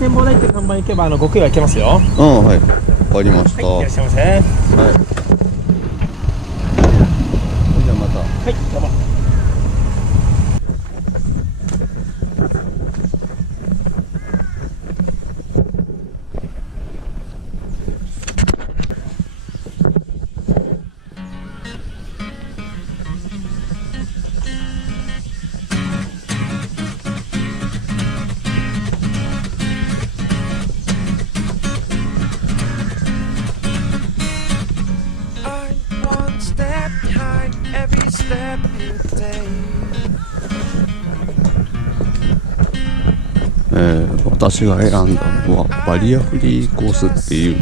展望台っていう看板行けば極意は行けますよ。はい、わかりました。はい、いらっしゃいませ。はい。じゃあまた。はい、どうも。私が選んだのはバリアフリーコースっていう、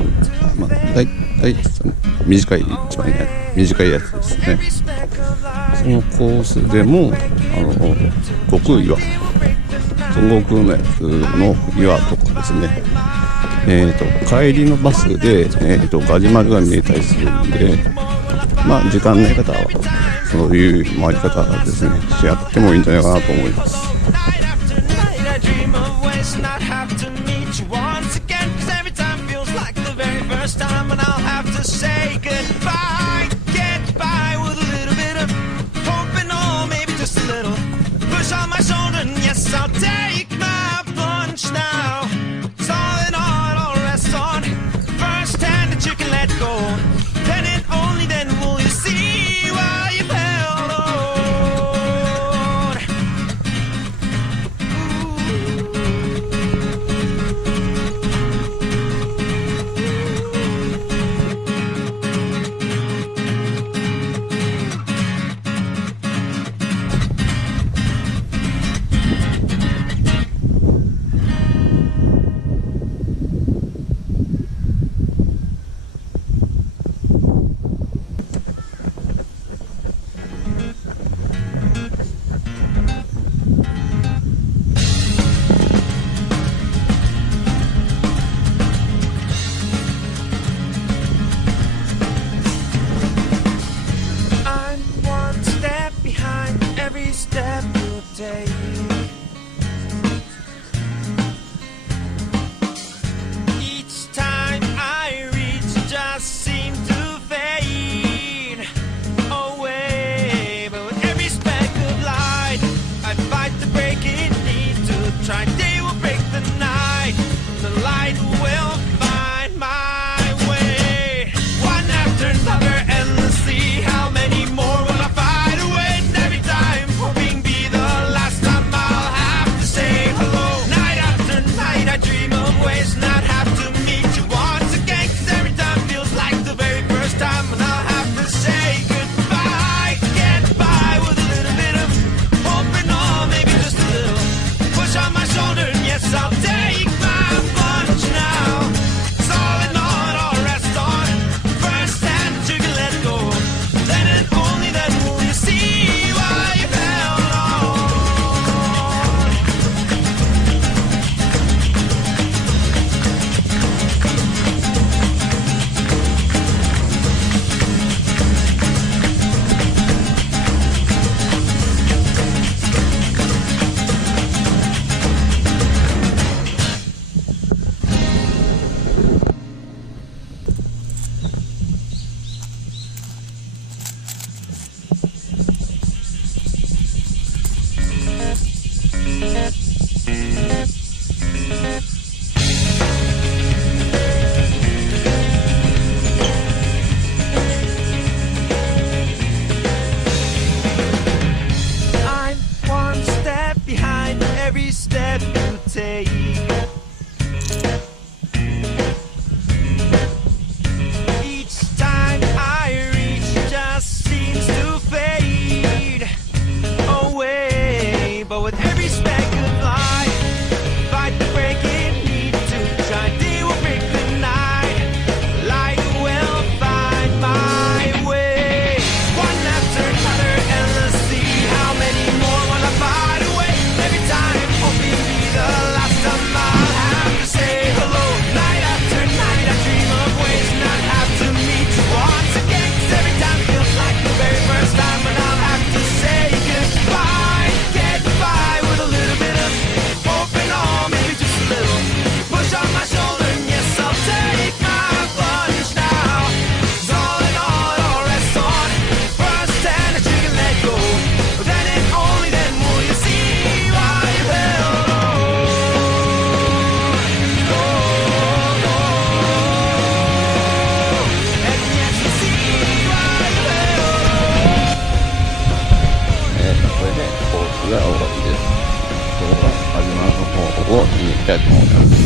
だいたい短い、一番短いやつですね。そのコースでも極岩、孫悟空のやつの岩とかですね、帰りのバスで、ガジュマルが見えたりするんで、時間ない方はそういう回り方ですね、やってもいいんじゃないかなと思います。Not have to meet you once again, 'cause every time feels like the very first time, and I'll have to say goodbye. Get by with a little bit of hope and all, maybe just a little push on my shoulder, and yes, I'll take my plunge now. It's all in all, I'll rest on first hand that you can let go. Then and only then will you see why you've held on. たいと思います。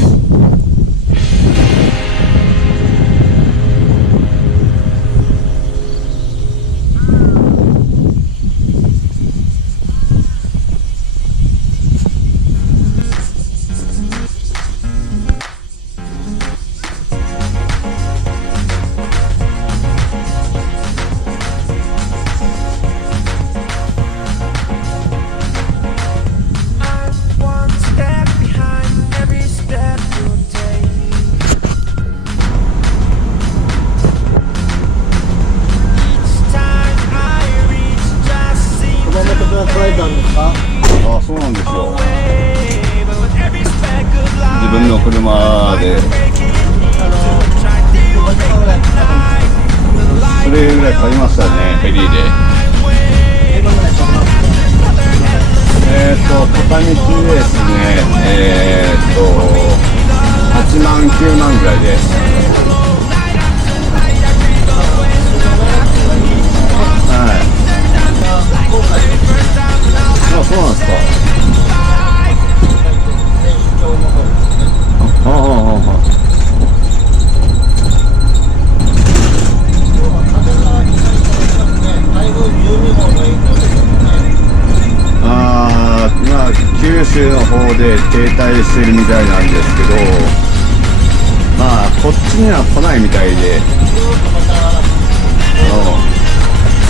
あ、そうなんですよ。自分の車でそれぐらい買いましたね、フェリーで。片道ですね、8万9万ぐらいです。はい。あ、そうなんですか。今九州の方で停滞してるみたいなんですけど、まあこっちには来ないみたいで、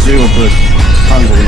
中国韓国